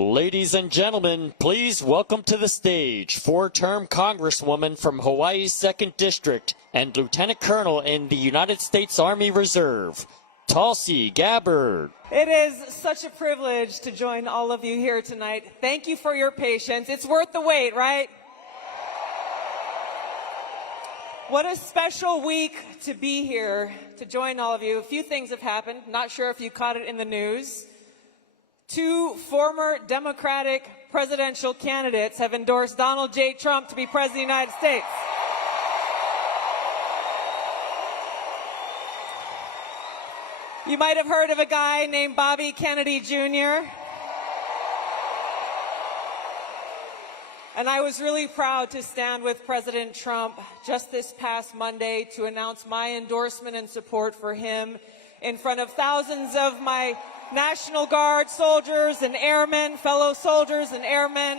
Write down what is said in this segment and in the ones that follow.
Ladies and gentlemen, please welcome to the stage four-term Congresswoman from Hawaii's 2nd District and Lieutenant Colonel in the United States Army Reserve, Tulsi Gabbard. It is such a privilege to join all of you here tonight. Thank you for your patience. It's worth the wait, right? What a special week to be here to join all of you. A few things have happened. Not sure if you caught it in the news. 2 former Democratic presidential candidates have endorsed Donald J. Trump to be President of the United States. You might have heard of a guy named Bobby Kennedy Jr. And I was really proud to stand with President Trump just this past Monday to announce my endorsement and support for him in front of thousands of my National Guard soldiers and airmen, fellow soldiers and airmen.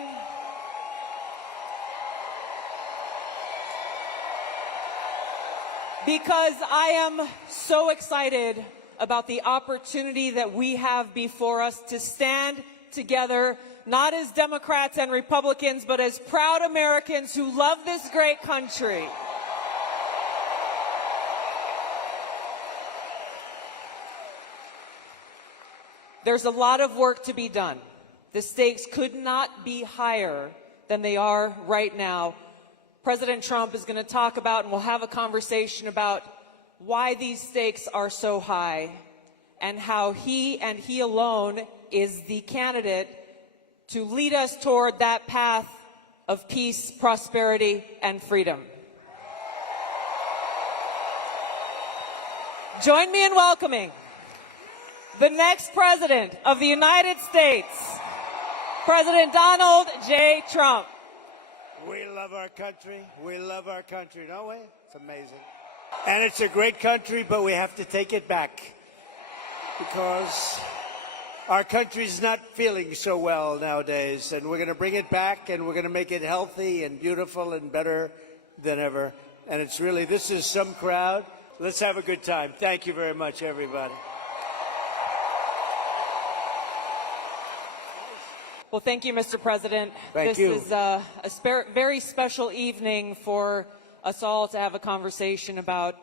Because I am so excited about the opportunity that we have before us to stand together, not as Democrats and Republicans, but as proud Americans who love this great country. There's a lot of work to be done. The stakes could not be higher than they are right now. President Trump is going to talk about, and we'll have a conversation about why these stakes are so high and how he and he alone is the candidate to lead us toward that path of peace, prosperity, and freedom. Join me in welcoming the next President of the United States, President Donald J. Trump. We love our country. We love our country, don't we? It's amazing. And it's a great country, but we have to take it back because our country's not feeling so well nowadays, and we're going to bring it back, and we're going to make it healthy and beautiful and better than ever. And it's really, this is some crowd. Let's have a good time. Thank you very much, everybody. Well, thank you, Mr. President. Thank you. This is a very special evening for us all to have a conversation about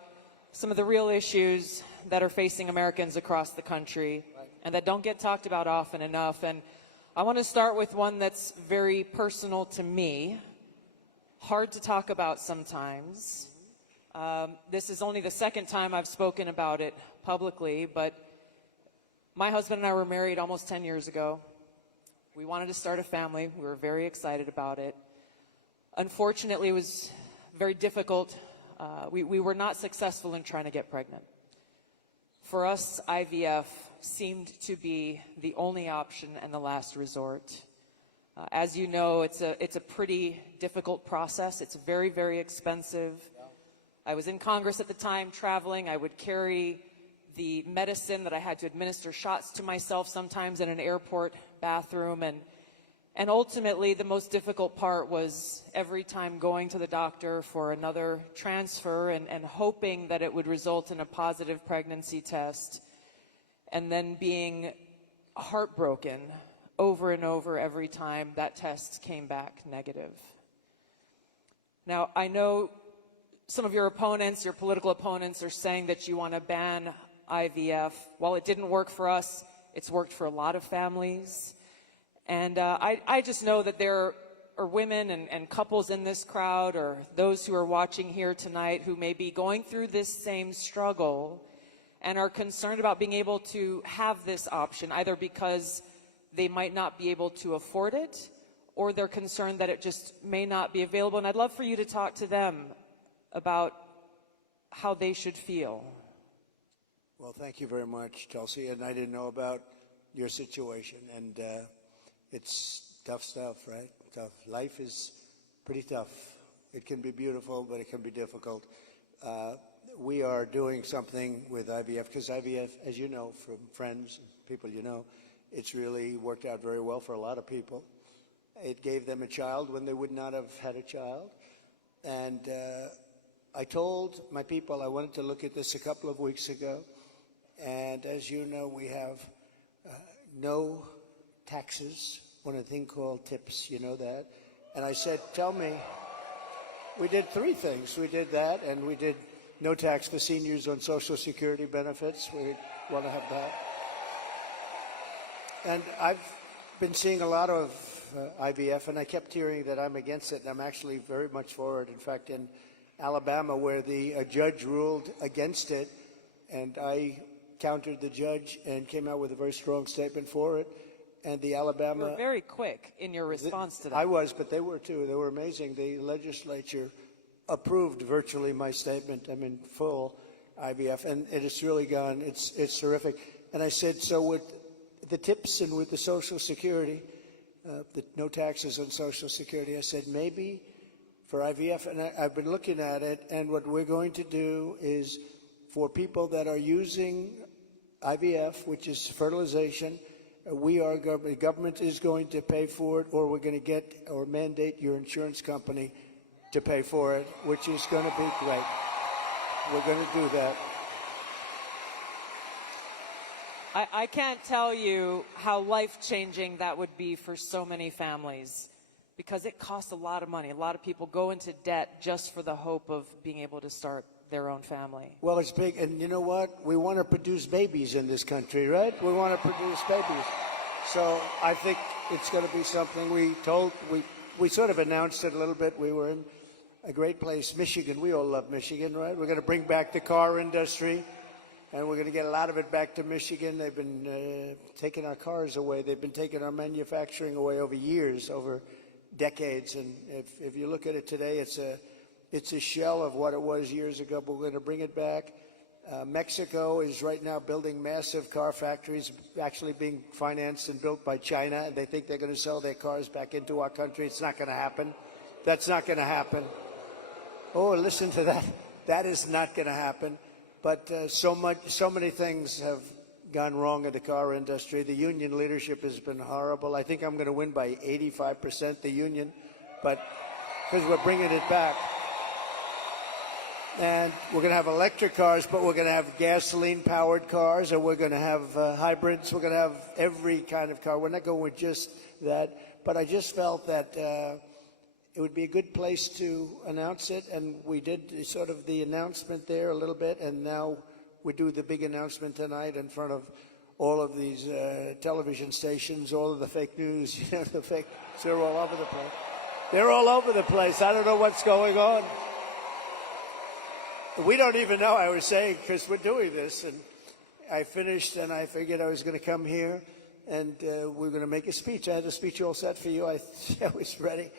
some of the real issues that are facing Americans across the country and that don't get talked about often enough. And I want to start with one that's very personal to me, hard to talk about sometimes. This is only the second time I've spoken about it publicly, but my husband and I were married almost 10 years ago. We wanted to start a family. We were very excited about it. Unfortunately, it was very difficult. We were not successful in trying to get pregnant. For us, IVF seemed to be the only option and the last resort. As you know, it's a pretty difficult process. It's very, very expensive. I was in Congress at the time, traveling. I would carry the medicine that I had to administer shots to myself sometimes in an airport bathroom, and ultimately the most difficult part was every time going to the doctor for another transfer and hoping that it would result in a positive pregnancy test, and then being heartbroken over and over every time that test came back negative. Now, I know some of your opponents, your political opponents, are saying that you want to ban IVF. While it didn't work for us, it's worked for a lot of families. And I just know that there are women and couples in this crowd, or those who are watching here tonight, who may be going through this same struggle and are concerned about being able to have this option, either because they might not be able to afford it, or they're concerned that it just may not be available. And I'd love for you to talk to them about how they should feel. Well, thank you very much, Tulsi. And I didn't know about your situation. And it's tough stuff, right? Tough. Life is pretty tough. It can be beautiful, but it can be difficult. We are doing something with IVF, because IVF, as you know, from friends and people you know, it's really worked out very well for a lot of people. It gave them a child when they would not have had a child. And I told my people I wanted to look at this a couple of weeks ago. And as you know, we have no taxes on a thing called TIPS, you know that? And I said, tell me, we did 3 things. We did that, and we did no tax for seniors on Social Security benefits. We want to have that. And I've been seeing a lot of IVF, and I kept hearing that I'm against it, and I'm actually very much for it. In fact, in Alabama, where a judge ruled against it, and I countered the judge and came out with a very strong statement for it. And the Alabama... You were very quick in your response to that. I was, but they were too. They were amazing. The legislature approved virtually my statement. I mean, full IVF, and it has really gone. It's terrific. And I said, so with the TIPS and with the Social Security, the no taxes on Social Security, I said maybe for IVF, and I've been looking at it, and what we're going to do is for people that are using IVF, which is fertilization, the government is going to pay for it, or we're going to get or mandate your insurance company to pay for it, which is going to be great. We're going to do that. I can't tell you how life-changing that would be for so many families, because it costs a lot of money. A lot of people go into debt just for the hope of being able to start their own family. Well, it's big, and you know what? We want to produce babies in this country, right? We want to produce babies. So I think it's going to be something we sort of announced it a little bit. We were in a great place, Michigan. We all love Michigan, right? We're going to bring back the car industry, and we're going to get a lot of it back to Michigan. They've been taking our cars away. They've been taking our manufacturing away over years, over decades. And if you look at it today, it's a shell of what it was years ago, but we're going to bring it back. Mexico is right now building massive car factories, actually being financed and built by China, and they think they're going to sell their cars back into our country. It's not going to happen. That's not going to happen. Oh, listen to that. That is not going to happen. But so many things have gone wrong in the car industry. The union leadership has been horrible. I think I'm going to win by 85%, the union, but because we're bringing it back. And we're going to have electric cars, but we're going to have gasoline-powered cars, and we're going to have hybrids. We're going to have every kind of car. We're not going with just that. But I just felt that it would be a good place to announce it, and we did sort of the announcement there a little bit, and now we do the big announcement tonight in front of all of these television stations, all of the fake news, the fake, they're all over the place. They're all over the place. I don't know what's going on. We don't even know, I was saying, because we're doing this, and I finished, and I figured I was going to come here, and we're going to make a speech. I had a speech all set for you. I was ready.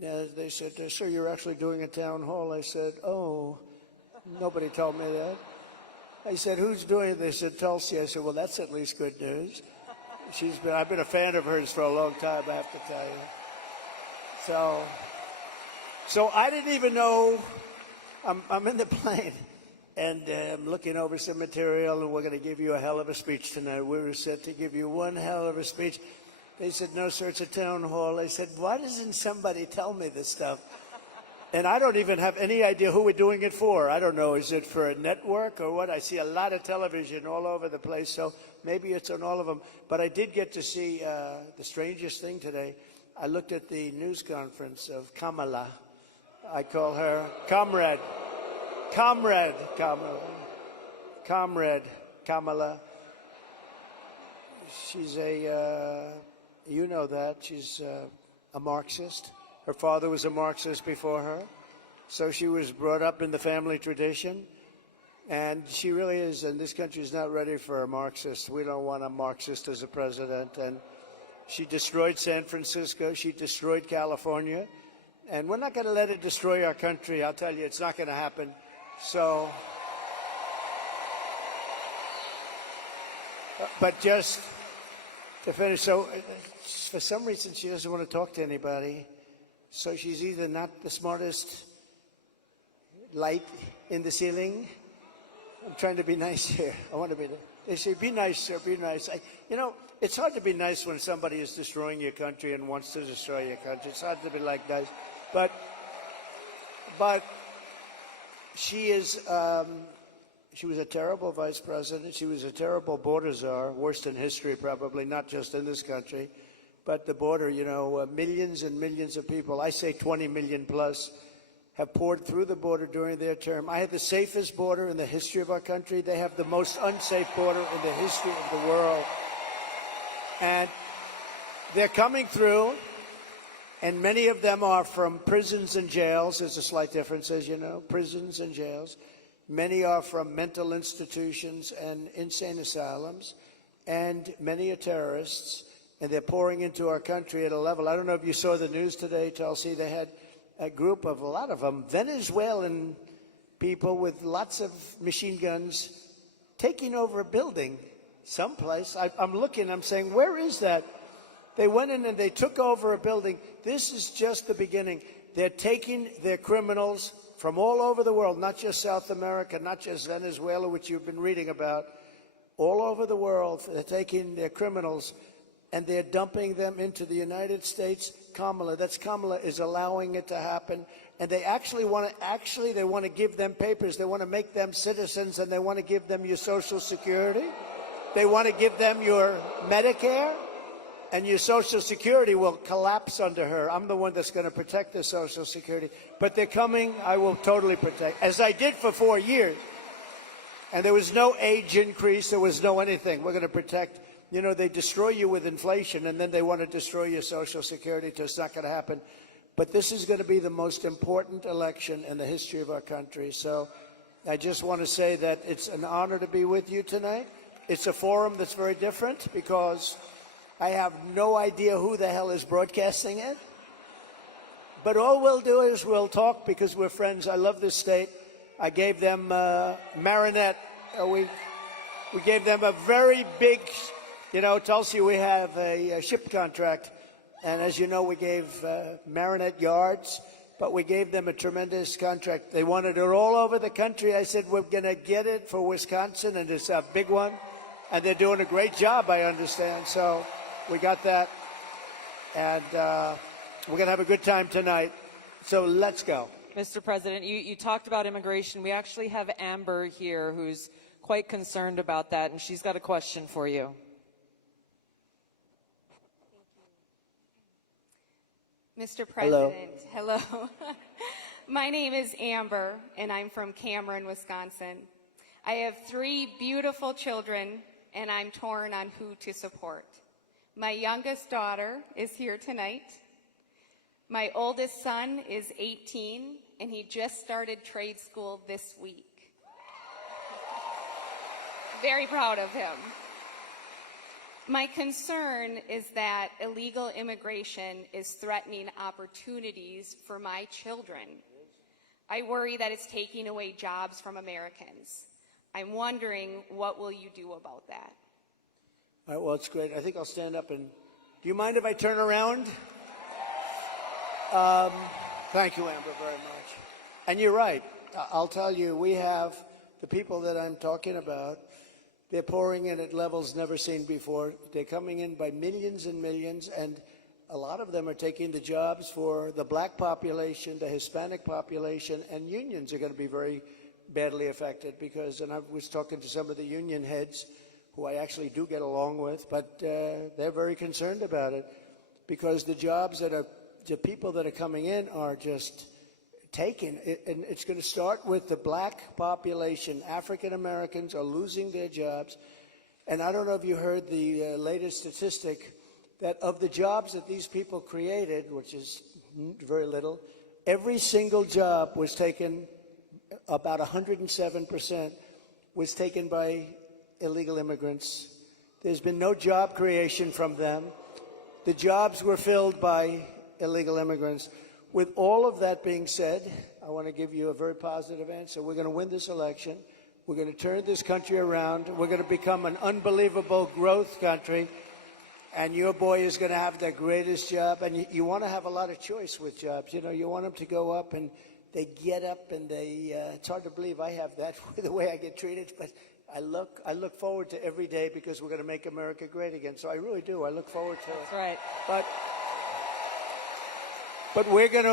They said, sir, you're actually doing a town hall. I said, oh, nobody told me that. I said, who's doing it? They said, Tulsi. I said, well, that's at least good news. I've been a fan of hers for a long time, I have to tell you. So I didn't even know. I'm in the plane, and I'm looking over some material, and we're going to give you a hell of a speech tonight. We were set to give you one hell of a speech. They said, no, sir, it's a town hall. I said, why doesn't somebody tell me this stuff? And I don't even have any idea who we're doing it for. I don't know. Is it for a network or what? I see a lot of television all over the place, so maybe it's on all of them. But I did get to see the strangest thing today. I looked at the news conference of Kamala. I call her Comrade Kamala. She's you know that, she's a Marxist. Her father was a Marxist before her. So she was brought up in the family tradition. And she really is, and this country is not ready for a Marxist. We don't want a Marxist as a president. And she destroyed San Francisco. She destroyed California. And we're not going to let it destroy our country. I'll tell you, it's not going to happen. So, but just to finish, so for some reason she doesn't want to talk to anybody. So she's either not the smartest light in the ceiling. I'm trying to be nice here. I want to be. They say, be nice, sir, be nice. It's hard to be nice when somebody is destroying your country and wants to destroy your country. It's hard to be like nice. But she is, she was a terrible vice president. She was a terrible border czar, worst in history probably, not just in this country. but the border, you know, millions and millions of people, I say 20 million plus, have poured through the border during their term. I had the safest border in the history of our country. They have the most unsafe border in the history of the world. And they're coming through, and many of them are from prisons and jails. There's a slight difference, as you know, prisons and jails. Many are from mental institutions and insane asylums, and many are terrorists, and they're pouring into our country at a level. I don't know if you saw the news today, Tulsi. They had a group of, a lot of them, Venezuelan people with lots of machine guns taking over a building someplace. I'm looking, I'm saying, where is that? They went in and they took over a building. This is just the beginning. They're taking their criminals from all over the world, not just South America, not just Venezuela, which you've been reading about, all over the world. They're taking their criminals and they're dumping them into the United States. Kamala, that's Kamala, is allowing it to happen. And they actually want to give them papers. They want to make them citizens, and they want to give them your Social Security. They want to give them your Medicare, and your Social Security will collapse under her. I'm the one that's going to protect the Social Security. But they're coming, I will totally protect, as I did for 4 years. And there was no age increase, there was no anything. We're going to protect. You know, they destroy you with inflation, and then they want to destroy your Social Security, so it's not going to happen. But this is going to be the most important election in the history of our country. So I just want to say that it's an honor to be with you tonight. It's a forum that's very different because I have no idea who the hell is broadcasting it. But all we'll do is we'll talk because we're friends. I love this state. I gave them Marinette. We gave them a very big... You know, Tulsi, we have a ship contract, and as you know, we gave Marinette yards, but we gave them a tremendous contract. They wanted it all over the country. I said, we're going to get it for Wisconsin, and it's a big one, and they're doing a great job, I understand. So we got that, and we're going to have a good time tonight. So let's go. Mr. President, you talked about immigration. We actually have Amber here who's quite concerned about that, and she's got a question for you. Mr. President, hello. My name is Amber, and I'm from Cameron, Wisconsin. I have 3 beautiful children, and I'm torn on who to support. My youngest daughter is here tonight. My oldest son is 18, and he just started trade school this week. Very proud of him. My concern is that illegal immigration is threatening opportunities for my children. I worry that it's taking away jobs from Americans. I'm wondering, what will you do about that? All right, well, it's great. I think I'll stand up and... Do you mind if I turn around? Thank you, Amber, very much. And you're right. I'll tell you, we have the people that I'm talking about. They're pouring in at levels never seen before. They're coming in by millions and millions, and a lot of them are taking the jobs for the black population, the Hispanic population, and unions are going to be very badly affected because, and I was talking to some of the union heads who I actually do get along with, but they're very concerned about it because the jobs that are, the people that are coming in are just taken, and it's going to start with the black population. African Americans are losing their jobs, and I don't know if you heard the latest statistic that of the jobs that these people created, which is very little, every single job was taken, about 107% was taken by illegal immigrants. There's been no job creation from them. The jobs were filled by illegal immigrants. With all of that being said, I want to give you a very positive answer. We're going to win this election. We're going to turn this country around. We're going to become an unbelievable growth country. And your boy is going to have the greatest job. And you want to have a lot of choice with jobs. You know, you want them to go up and they get up and they, it's hard to believe I have that the way I get treated. But I look forward to every day because we're going to make America great again. So I really do. I look forward to it. That's right. But we're going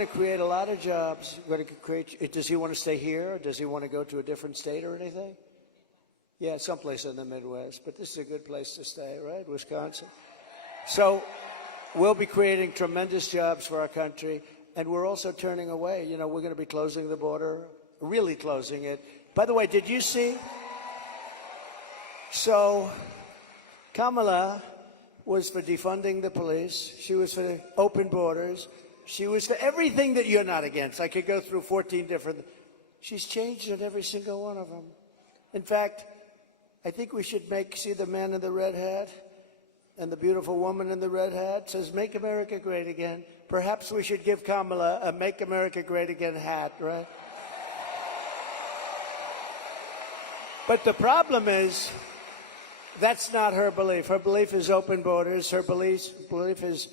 to create a lot of jobs. We're going to create. Does he want to stay here? Or does he want to go to a different state or anything? Yeah, someplace in the Midwest, but this is a good place to stay, right? Wisconsin. So we'll be creating tremendous jobs for our country, and we're also turning away. You know, we're going to be closing the border, really closing it. By the way, did you see? So Kamala was for defunding the police. She was for open borders. She was for everything that you're not against. I could go through 14 different. She's changed on every single one of them. In fact, I think we should see the man in the red hat and the beautiful woman in the red hat says, "Make America Great Again." Perhaps we should give Kamala a "Make America Great Again" hat, right? But the problem is, that's not her belief. Her belief is open borders. Her belief is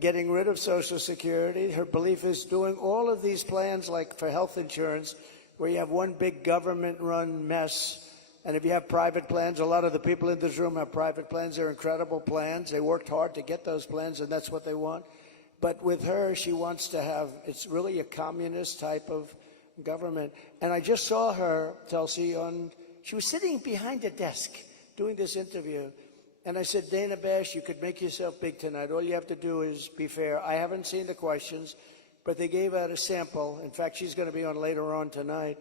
getting rid of Social Security. Her belief is doing all of these plans, like for health insurance, where you have one big government-run mess. And if you have private plans, a lot of the people in this room have private plans. They're incredible plans. They worked hard to get those plans, and that's what they want. But with her, she wants to have, it's really a communist type of government. And I just saw her, Tulsi, she was sitting behind a desk doing this interview. And I said, "Dana Bash, you could make yourself big tonight. All you have to do is be fair." I haven't seen the questions, but they gave out a sample. In fact, she's going to be on later on tonight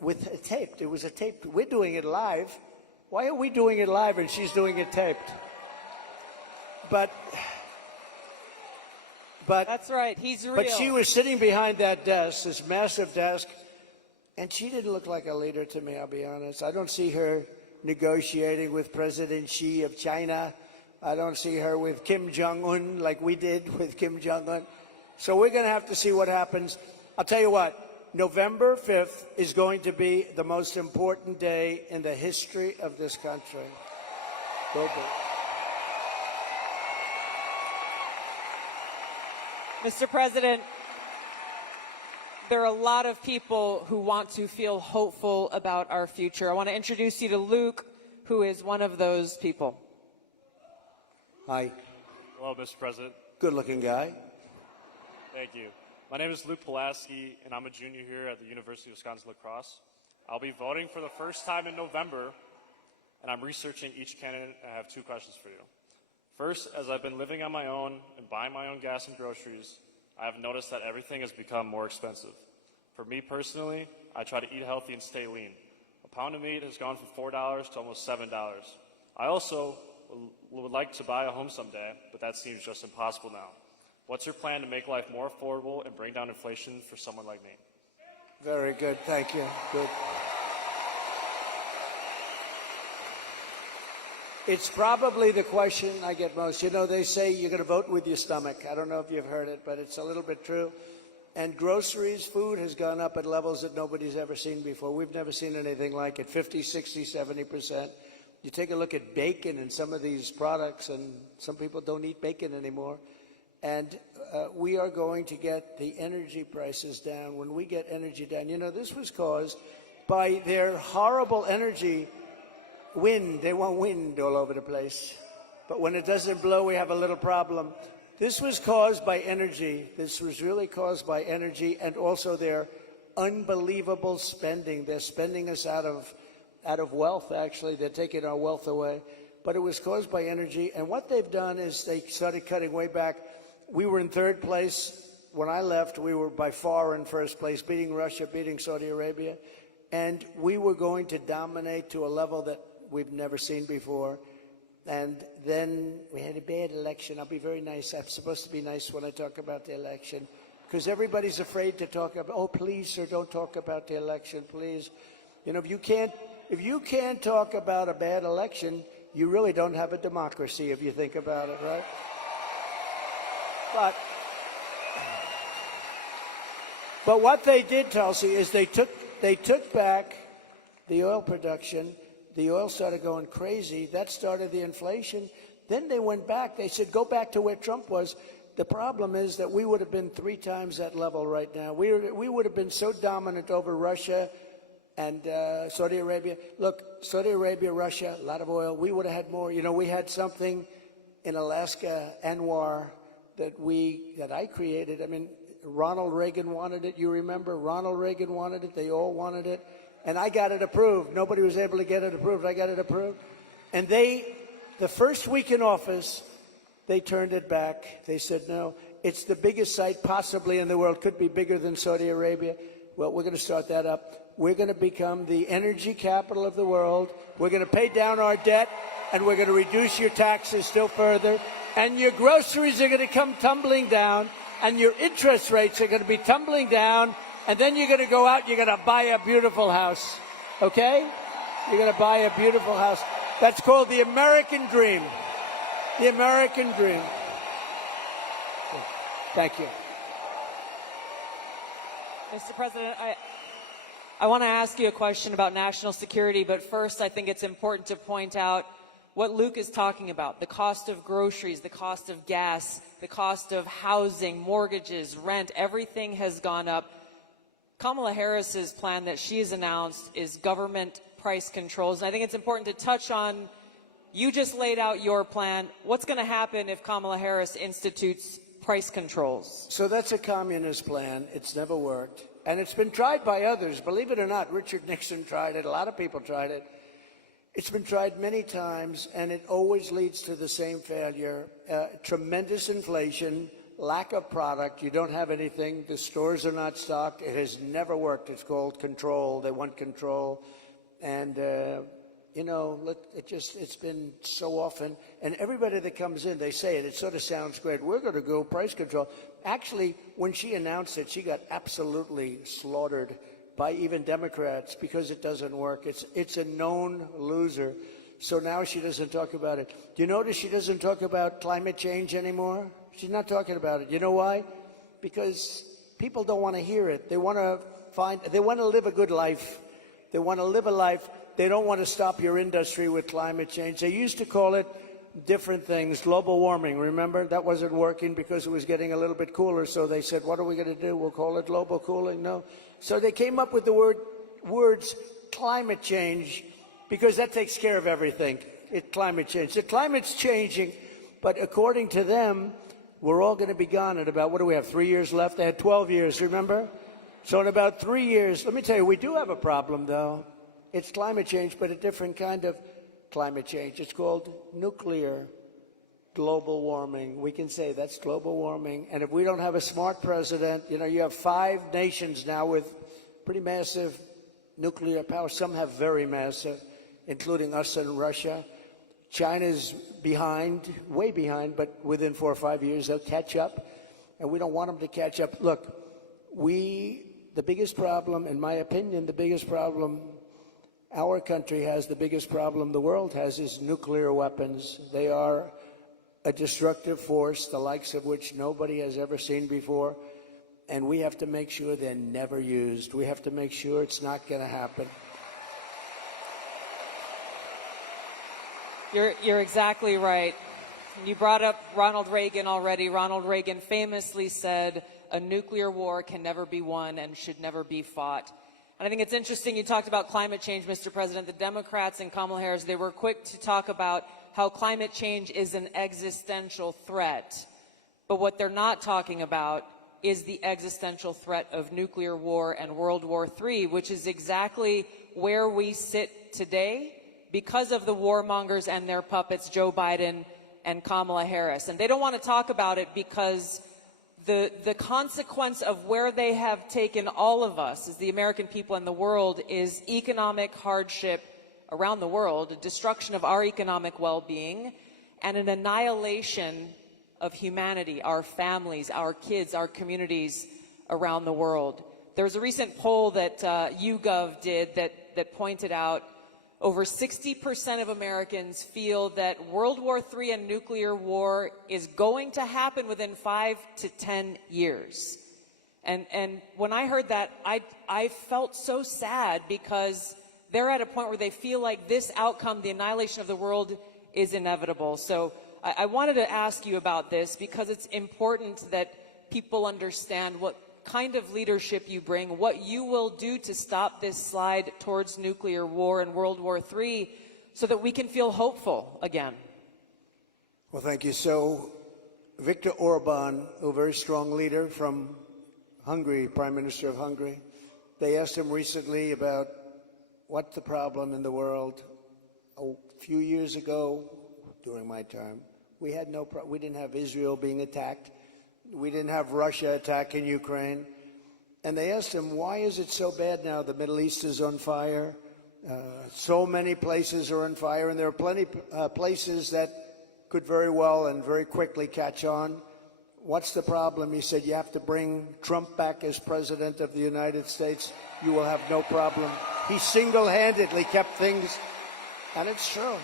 with a taped. It was a taped. We're doing it live. Why are we doing it live and she's doing it taped? But that's right. He's real. But she was sitting behind that desk, this massive desk, and she didn't look like a leader to me, I'll be honest. I don't see her negotiating with President Xi of China. I don't see her with Kim Jong-un like we did with Kim Jong-un. So we're going to have to see what happens. I'll tell you what, November 5th is going to be the most important day in the history of this country. Go big. Mr. President, there are a lot of people who want to feel hopeful about our future. I want to introduce you to Luke, who is one of those people. Hi. Hello, Mr. President. Good-looking guy. Thank you. My name is Luke Pulaski, and I'm a junior here at the University of Wisconsin-La Crosse. I'll be voting for the first time in November, and I'm researching each candidate. I have two questions for you. First, as I've been living on my own and buying my own gas and groceries, I have noticed that everything has become more expensive. For me personally, I try to eat healthy and stay lean. A pound of meat has gone from $4 to almost $7. I also would like to buy a home someday, but that seems just impossible now. What's your plan to make life more affordable and bring down inflation for someone like me? Very good. Thank you. Good. It's probably the question I get most. You know, they say you're going to vote with your stomach. I don't know if you've heard it, but it's a little bit true. And groceries, food has gone up at levels that nobody's ever seen before. We've never seen anything like it, 50, 60, 70%. You take a look at bacon and some of these products, and some people don't eat bacon anymore. And we are going to get the energy prices down. When we get energy down, you know, this was caused by their horrible energy wind. They want wind all over the place. But when it doesn't blow, we have a little problem. This was caused by energy. This was really caused by energy and also their unbelievable spending. They're spending us out of wealth, actually. They're taking our wealth away. But it was caused by energy. And what they've done is they started cutting way back. We were in third place. When I left, we were by far in first place, beating Russia, beating Saudi Arabia. And we were going to dominate to a level that we've never seen before. And then we had a bad election. I'll be very nice. I'm supposed to be nice when I talk about the election, because everybody's afraid to talk about, oh, please, sir, don't talk about the election, please. You know, if you can't talk about a bad election, you really don't have a democracy if you think about it, right? But what they did, Tulsi, is they took back the oil production. The oil started going crazy. That started the inflation. Then they went back. They said, go back to where Trump was. The problem is that we would have been 3 times that level right now. We would have been so dominant over Russia and Saudi Arabia. Look, Saudi Arabia, Russia, a lot of oil. We would have had more. You know, we had something in Alaska, Anwar, that I created. I mean, Ronald Reagan wanted it. You remember? Ronald Reagan wanted it. They all wanted it. and I got it approved. Nobody was able to get it approved. I got it approved. And the first week in office, they turned it back. They said, no, it's the biggest site possibly in the world, could be bigger than Saudi Arabia. Well, we're going to start that up. We're going to become the energy capital of the world. We're going to pay down our debt, and we're going to reduce your taxes still further. And your groceries are going to come tumbling down, and your interest rates are going to be tumbling down. And then you're going to go out, you're going to buy a beautiful house. Okay? You're going to buy a beautiful house. That's called the American dream. The American dream. Thank you. Mr. President, I want to ask you a question about national security, but first I think it's important to point out what Luke is talking about, the cost of groceries, the cost of gas, the cost of housing, mortgages, rent, everything has gone up. Kamala Harris's plan that she has announced is government price controls. And I think it's important to touch on, you just laid out your plan. What's going to happen if Kamala Harris institutes price controls? So that's a communist plan. It's never worked. And it's been tried by others. Believe it or not, Richard Nixon tried it. A lot of people tried it. It's been tried many times, and it always leads to the same failure. Tremendous inflation, lack of product. You don't have anything. The stores are not stocked. It has never worked. It's called control. They want control. And, you know, it's been so often. And everybody that comes in, they say it. It sort of sounds great. We're going to go price control. Actually, when she announced it, she got absolutely slaughtered by even Democrats because it doesn't work. It's a known loser. So now she doesn't talk about it. Do you notice she doesn't talk about climate change anymore? She's not talking about it. You know why? Because people don't want to hear it. They want to live a good life. They want to live a life. They don't want to stop your industry with climate change. They used to call it different things, global warming. Remember? That wasn't working because it was getting a little bit cooler. So they said, what are we going to do? We'll call it global cooling? No. So they came up with the words climate change because that takes care of everything. Climate change. The climate's changing, but according to them, we're all going to be gone in about, what do we have, 3 years left? They had 12 years, remember? So in about 3 years, let me tell you, we do have a problem, though. It's climate change, but a different kind of climate change. It's called nuclear global warming. We can say that's global warming. And if we don't have a smart president, you know, you have 5 nations now with pretty massive nuclear power. Some have very massive, including us and Russia. China's behind, way behind, but within 4 or 5 years, they'll catch up. And we don't want them to catch up. Look, the biggest problem, in my opinion, the biggest problem our country has, the biggest problem the world has, is nuclear weapons. They are a destructive force, the likes of which nobody has ever seen before. And we have to make sure they're never used. We have to make sure it's not going to happen. You're exactly right. You brought up Ronald Reagan already. Ronald Reagan famously said, a nuclear war can never be won and should never be fought. And I think it's interesting you talked about climate change, Mr. President. The Democrats and Kamala Harris, they were quick to talk about how climate change is an existential threat. But what they're not talking about is the existential threat of nuclear war and World War III, which is exactly where we sit today because of the warmongers and their puppets, Joe Biden and Kamala Harris. And they don't want to talk about it because the consequence of where they have taken all of us as the American people and the world is economic hardship around the world, a destruction of our economic well-being, and an annihilation of humanity, our families, our kids, our communities around the world. There was a recent poll that YouGov did that pointed out over 60% of Americans feel that World War III and nuclear war is going to happen within 5 to 10 years. And when I heard that, I felt so sad because they're at a point where they feel like this outcome, the annihilation of the world, is inevitable. So I wanted to ask you about this because it's important that people understand what kind of leadership you bring, what you will do to stop this slide towards nuclear war and World War III so that we can feel hopeful again. Well, thank you. So Viktor Orban, a very strong leader from Hungary, Prime Minister of Hungary, they asked him recently about what's the problem in the world? A few years ago, during my term, we had we didn't have Israel being attacked. We didn't have Russia attacking Ukraine. And they asked him, why is it so bad now? The Middle East is on fire. So many places are on fire, and there are plenty places that could very well and very quickly catch on. What's the problem? He said, you have to bring Trump back as president of the United States. You will have no problem. He single-handedly kept things, and it's true.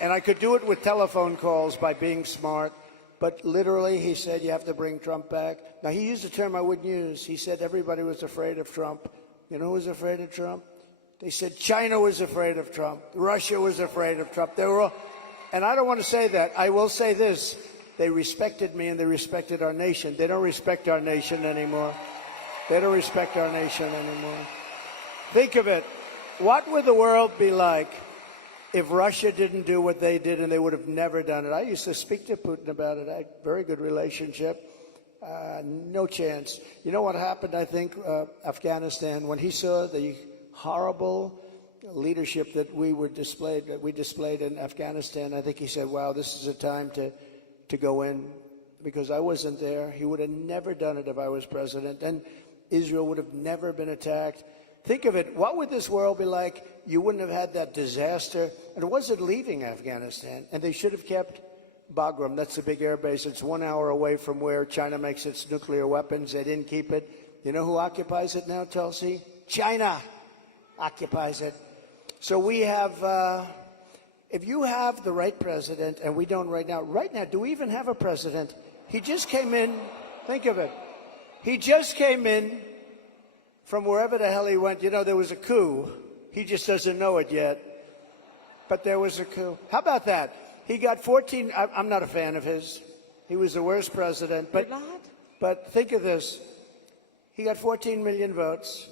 And I could do it with telephone calls by being smart, but literally he said, you have to bring Trump back. Now, he used a term I wouldn't use. He said everybody was afraid of Trump. You know who was afraid of Trump? They said China was afraid of Trump. Russia was afraid of Trump. They were all, and I don't want to say that. I will say this. They respected me and they respected our nation. They don't respect our nation anymore. They don't respect our nation anymore. Think of it. What would the world be like if Russia didn't do what they did, and they would have never done it? I used to speak to Putin about it. I had a very good relationship. No chance. You know what happened, I think, Afghanistan, when he saw the horrible leadership that we displayed in Afghanistan, I think he said, wow, this is a time to go in, because I wasn't there. He would have never done it if I was president, and Israel would have never been attacked. Think of it. What would this world be like? You wouldn't have had that disaster. And it wasn't leaving Afghanistan. And they should have kept Bagram. That's the big air base. It's 1 hour away from where China makes its nuclear weapons. They didn't keep it. You know who occupies it now, Tulsi? China occupies it. So we have, if you have the right president, and we don't right now, do we even have a president? He just came in. Think of it. He just came in from wherever the hell he went. You know, there was a coup. He just doesn't know it yet. But there was a coup. How about that? He got 14. I'm not a fan of his. He was the worst president. But, You're not? But think of this. He got 14 million votes.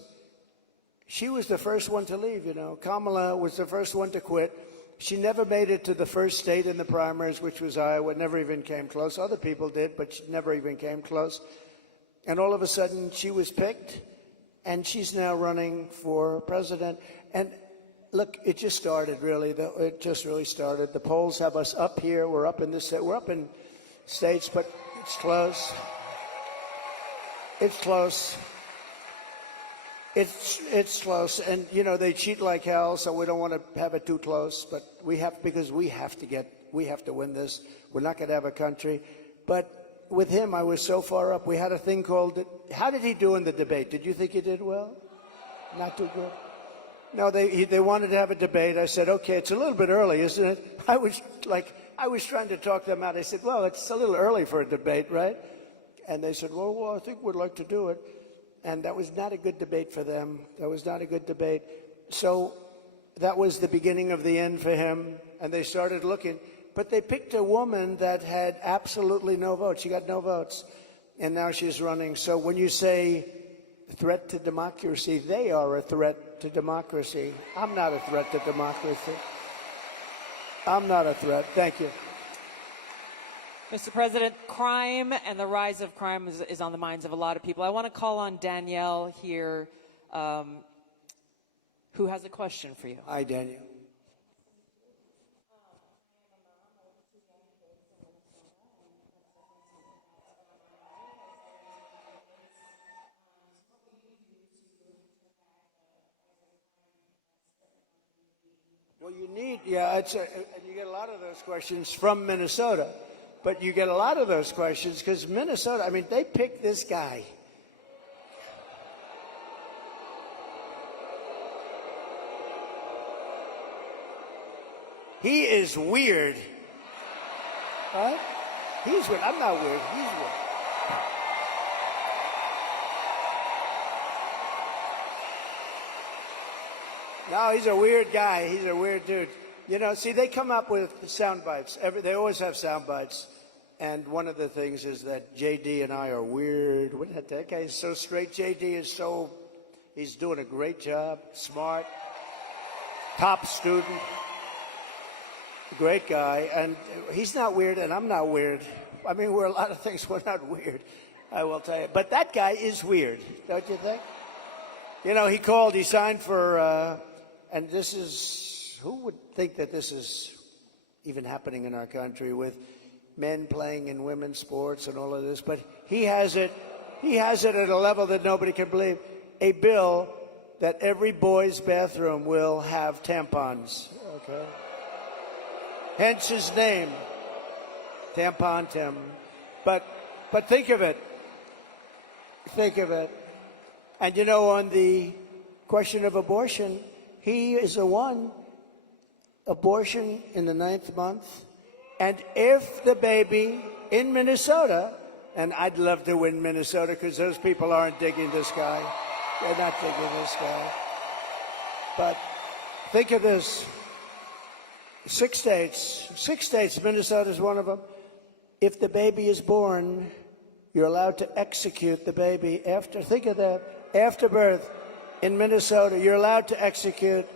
She was the first one to leave, you know. Kamala was the first one to quit. She never made it to the first state in the primaries, which was Iowa. Never even came close. Other people did, but she never even came close. And all of a sudden, she was picked. And she's now running for president. And look, it just started, really. It just really started. The polls have us up here. We're up in this. We're up in states, but it's close. It's close. It's close. And you know, they cheat like hell, so we don't want to have it too close. But we have, because we have to win this. We're not going to have a country. But with him, I was so far up. We had a thing called, how did he do in the debate? Did you think he did well? Not too good? No, they wanted to have a debate. I said, okay, it's a little bit early, isn't it? I was trying to talk them out. I said, well, it's a little early for a debate, right? And they said, well, I think we'd like to do it. And that was not a good debate for them. That was not a good debate. So that was the beginning of the end for him. And they started looking. But they picked a woman that had absolutely no votes. She got no votes. And now she's running. So when you say threat to democracy, they are a threat to democracy. I'm not a threat to democracy. I'm not a threat. Thank you. Mr. President, crime and the rise of crime is on the minds of a lot of people. I want to call on Danielle here, who has a question for you. Hi, Danielle. Well, you need, and you get a lot of those questions from Minnesota. But you get a lot of those questions because Minnesota, I mean, they picked this guy. He is weird. Right? He's weird. I'm not weird. He's weird. No, he's a weird guy. He's a weird dude. You know, see, they come up with sound bites. They always have sound bites. And one of the things is that JD and I are weird. That guy is so straight. JD is he's doing a great job. Smart. Top student. Great guy. And he's not weird, and I'm not weird. I mean, we're a lot of things. We're not weird, I will tell you. But that guy is weird, don't you think? You know, he signed for, and this is, who would think that this is even happening in our country with men playing in women's sports and all of this, but he has it at a level that nobody can believe. A bill that every boy's bathroom will have tampons, okay? Hence his name, Tampon Tim. But think of it. Think of it. And you know, on the question of abortion, he is the one, abortion in the 9th month. And if the baby in Minnesota, and I'd love to win Minnesota because those people aren't digging this guy. They're not digging this guy. But think of this. 6 states, Minnesota's one of them. If the baby is born, you're allowed to execute the baby after, think of that, after birth in Minnesota, you're allowed to execute.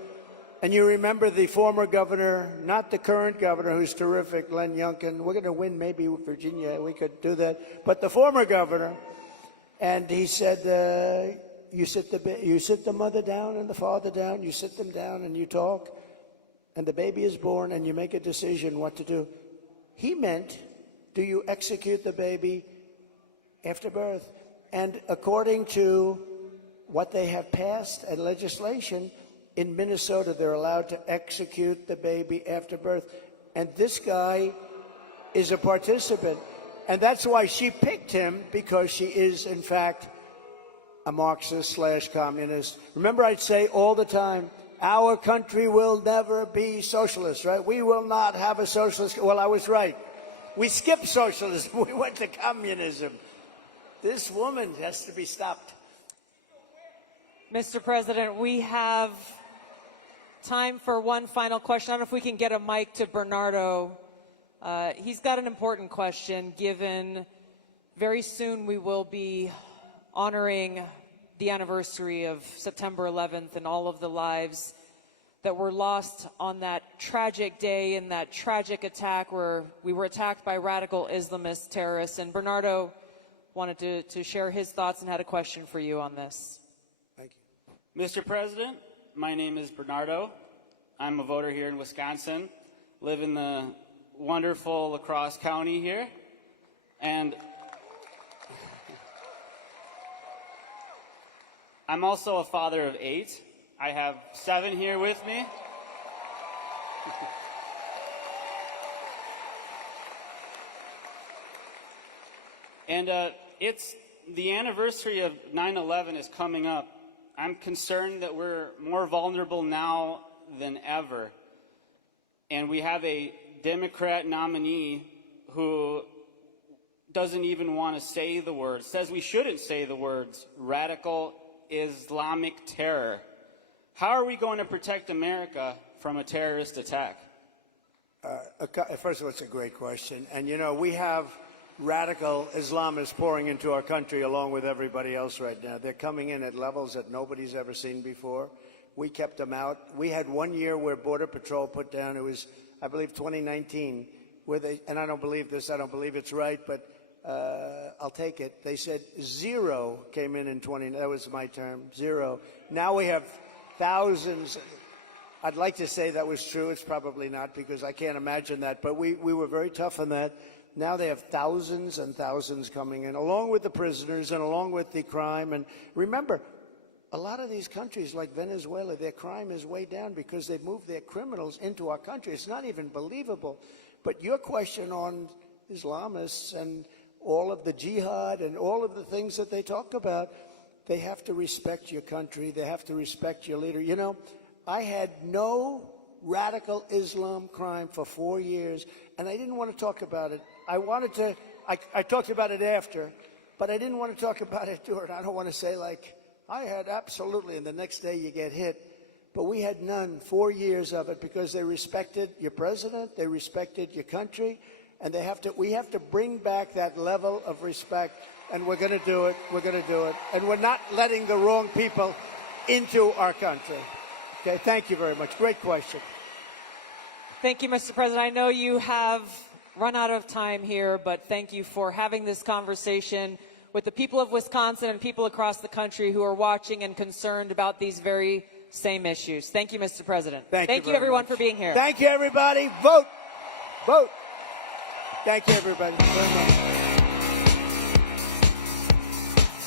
And you remember the former governor, not the current governor, who's terrific, Len Youngkin. We're going to win maybe Virginia. We could do that. But the former governor, and he said, you sit the mother down and the father down. You sit them down and you talk. And the baby is born and you make a decision what to do. He meant, do you execute the baby after birth? And according to what they have passed and legislation, in Minnesota, they're allowed to execute the baby after birth. And this guy is a participant. And that's why she picked him, because she is, in fact, a Marxist/communist. Remember, I'd say all the time, our country will never be socialist, right? We will not have a socialist. Well, I was right. We skipped socialism. We went to communism. This woman has to be stopped. Mr. President, we have time for one final question. I don't know if we can get a mic to Bernardo. He's got an important question, given very soon we will be honoring the anniversary of September 11th and all of the lives that were lost on that tragic day in that tragic attack where we were attacked by radical Islamist terrorists. And Bernardo wanted to share his thoughts and had a question for you on this. Thank you. Mr. President, my name is Bernardo. I'm a voter here in Wisconsin, live in the wonderful La Crosse County here. And I'm also a father of 8. I have 7 here with me. And it's the anniversary of 9/11 is coming up. I'm concerned that we're more vulnerable now than ever. And we have a Democrat nominee who doesn't even want to say the words, says we shouldn't say the words, radical Islamic terror. How are we going to protect America from a terrorist attack? First of all, it's a great question. And, you know, we have radical Islamists pouring into our country along with everybody else right now. They're coming in at levels that nobody's ever seen before. We kept them out. We had 1 year where Border Patrol put down, it was, I believe, 2019, where they, and I don't believe this, I don't believe it's right, but I'll take it. They said 0 came in 20, that was my term, 0. Now we have thousands. I'd like to say that was true. It's probably not, because I can't imagine that. But we were very tough on that. Now they have thousands and thousands coming in, along with the prisoners and along with the crime. And remember, a lot of these countries like Venezuela, their crime is way down because they've moved their criminals into our country. It's not even believable. But your question on Islamists and all of the jihad and all of the things that they talk about, they have to respect your country. They have to respect your leader. You know, I had no radical Islam crime for 4 years, and I didn't want to talk about it. I talked about it after, but I didn't want to talk about it during. I don't want to say like, I had absolutely, and the next day you get hit. But we had none, 4 years of it, because they respected your president, they respected your country, and we have to bring back that level of respect, and we're going to do it, we're going to do it. And we're not letting the wrong people into our country. Okay, thank you very much. Great question. Thank you, Mr. President. I know you have run out of time here, but thank you for having this conversation with the people of Wisconsin and people across the country who are watching and concerned about these very same issues. Thank you, Mr. President. Thank you everyone, much. for being here. Thank you, everybody. Vote. Vote. Thank you, everybody, very much.